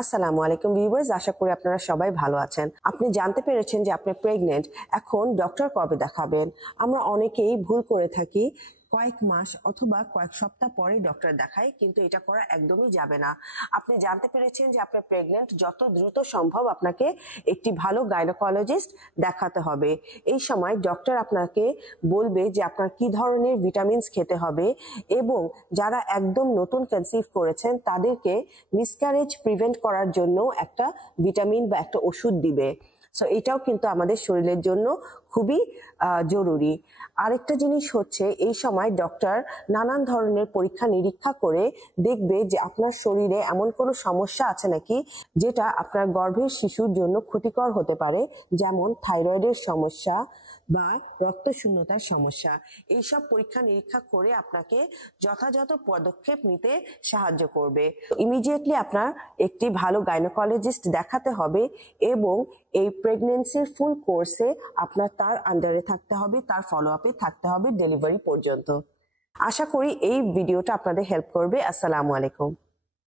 আসসালামু আলাইকুম ভিউয়ার্স, আশা করি আপনারা সবাই ভালো আছেন। আপনি জানতে পেরেছেন যে আপনি প্রেগনেন্ট। এখন ডক্টর কবে দেখাবেন? আমরা অনেকেই ভুল করে থাকি, কয়েক মাস অথবা কয়েক সপ্তাহ পরে ডক্টর দেখাই, কিন্তু এটা করা একদমই যাবে না। আপনি জানতে পেরেছেন যে আপনি প্রেগনেন্ট, যত দ্রুত সম্ভব আপনাকে একটি ভালো গাইনোকোলজিস্ট দেখাতে হবে। এই সময় ডক্টর আপনাকে বলবে যে আপনার কি ধরনের ভিটামিনস খেতে হবে, এবং যারা একদম নতুন কনসিভ করেছেন তাদেরকে মিসক্যারেজ প্রিভেন্ট করার জন্য একটা ভিটামিন বা একটা ওষুধ দিবে। সো এটাও কিন্তু আমাদের শরীরের জন্য খুবই জরুরি। আরেকটা জিনিস হচ্ছে, এই সময় ডক্টর নানান ধরনের পরীক্ষা নিরীক্ষা করে দেখবে যে আপনার শরীরে এমন কোনো সমস্যা আছে নাকি যেটা আপনার গর্ভের শিশুর জন্য ক্ষতিকর হতে পারে, যেমন থাইরয়েডের সমস্যা বা রক্তশূন্যতার সমস্যা। এইসব পরীক্ষা নিরীক্ষা করে আপনাকে যথাযথ পদক্ষেপ নিতে সাহায্য করবে। ইমিডিয়েটলি আপনার একটি ভালো গাইনোকোলজিস্ট দেখাতে হবে, এবং এই প্রেগন্যান্সির ফুল কোর্সে আপনার তার আন্ডারে থাকতে হবে, তার ফলো আপে থাকতে হবে ডেলিভারি পর্যন্ত। আশা করি এই ভিডিওটা আপনাদের হেল্প করবে। আসসালামু আলাইকুম।